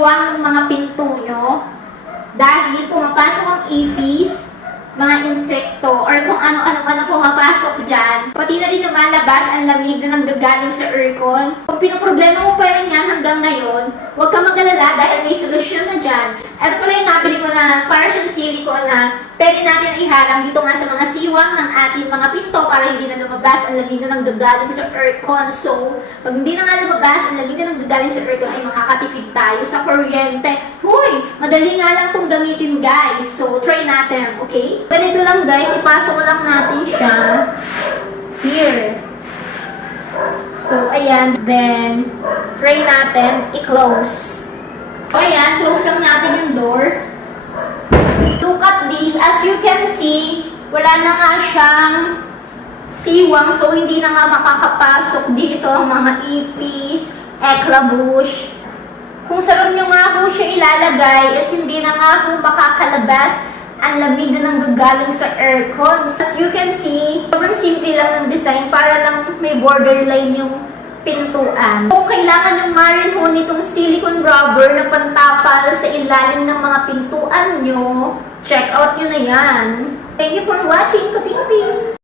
siwang ng mga pinto nyo dahil pumapasok ang ipis, mga insekto, or kung ano-ano man ang pumapasok dyan. Pati na rin lumalabas ang lamig na nanggagaling sa aircon. Kung pinoproblema mo pa rin yan hanggang ngayon, huwag ka mag-alala dahil may solusyon na dyan. Ito pala yung nabili ko na para siyang silicone na pwede natin iharang dito nga sa mga siwang ng ating mga pinto para hindi na lumabas ang lamig na nanggagaling sa aircon. So, pag hindi na nga lumabas ang lamig na nanggagaling sa aircon ay makakatipid tayo sa kuryente. Huy! Madali nga lang itong gamitin guys. So, try natin, okay? Ganito lang guys, ipasok lang natin siya here. So, ayan. Then, try natin i-close. So, ayan. Close lang natin yung door. Look at this. As you can see, wala na nga siyang siwang. So, hindi na nga makakapasok dito ang mga ipis, eklabush. Kung sa room nyo nga po siya ilalagay, is hindi na nga po makakalabas ang lamig na nanggagaling sa aircon. As you can see, sobrang simple lang ng design para lang may borderline yung pintuan. Kung kailangan yung marin ho nitong silicone rubber na pantapal sa ilalim ng mga pintuan nyo, check out nyo na yan. Thank you for watching, Kapingping!